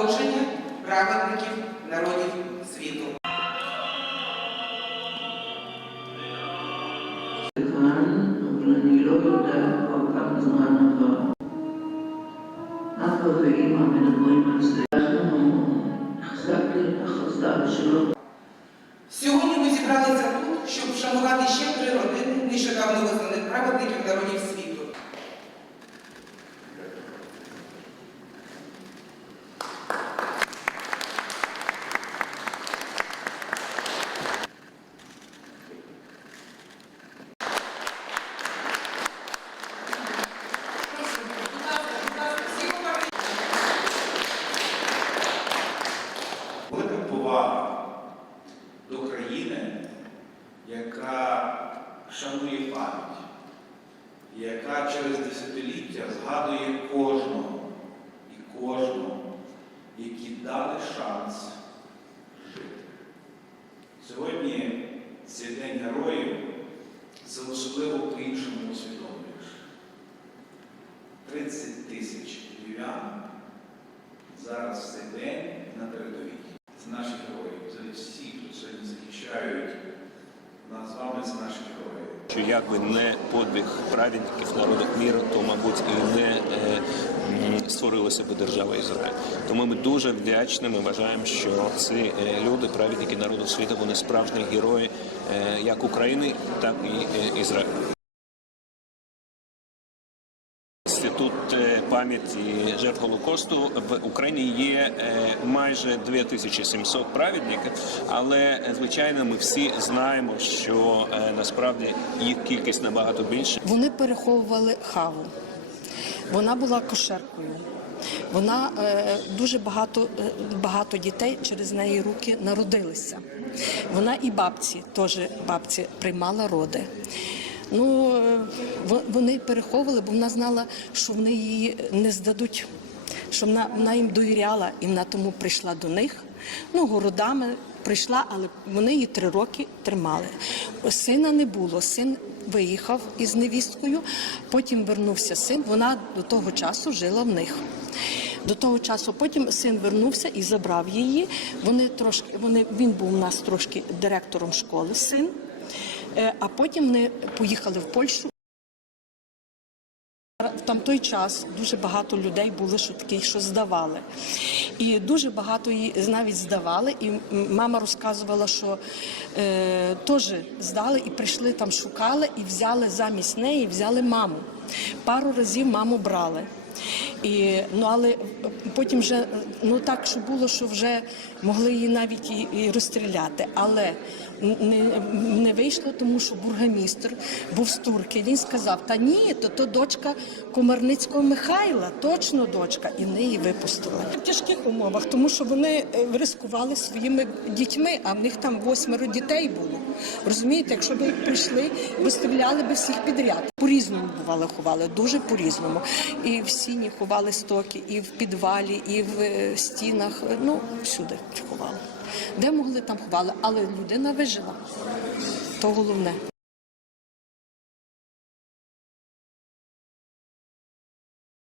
нагородження праведників народів світу. כאן, אבל אני לא יודעת כבר כמה זמן עבר. אבא ואימא מדברים על זה. אנחנו החזקתי את החזק שלו. Сьогодні цей День Героїв це особливо по-іншому усвідомлюєш. 30 тисяч львів'ян зараз в цей день на передовій. Це наші герої. Це всі, хто сьогодні захищають нас з вами, це наші герої. Що якби не подвиг праведників народів міру, то мабуть і не створилася би держава Ізраїль. Тому ми дуже вдячні. Ми вважаємо, що ці е, люди, праведники народу світу, вони справжні герої е, як України, так і е, Ізраїлю. Інститут пам'яті жертв Голокосту в Україні є майже 2700 праведників, але звичайно ми всі знаємо, що насправді їх кількість набагато більше. Вони переховували хаву. Вона була кошеркою. Вона е, дуже багато, е, багато дітей через неї руки народилися. Вона і бабці, теж бабці приймала роди. Ну, е, вони переховували, бо вона знала, що вони її не здадуть, що вона, вона їм довіряла, і вона тому прийшла до них. Ну, городами прийшла, але вони її три роки тримали. Сина не було. Син виїхав із невісткою, потім вернувся син. Вона до того часу жила в них. До того часу потім син вернувся і забрав її. Вони трошки вони він був у нас трошки директором школи, син. Е, А потім вони поїхали в Польщу. В там той час дуже багато людей були, що таких, що здавали. І дуже багато її навіть здавали. І мама розказувала, що е, теж здали і прийшли там, шукали і взяли замість неї, взяли маму. Пару разів маму брали. І, ну, але потім вже ну так, що було, що вже могли її навіть і, і розстріляти. Але не, не вийшло, тому що бургомістр був з турки. Він сказав: та ні, то, то дочка Комарницького Михайла, точно дочка, і неї випустили. В тяжких умовах, тому що вони е, ризикували своїми дітьми, а в них там восьмеро дітей було. Розумієте, якщо б прийшли, розстріляли би всіх підряд. По-різному бувало ховали, дуже по-різному. І в сіні ховали стоки, і в підвалі, і в е, стінах. Ну, всюди ховали. Де могли, там ховали, але людина вижила. То головне.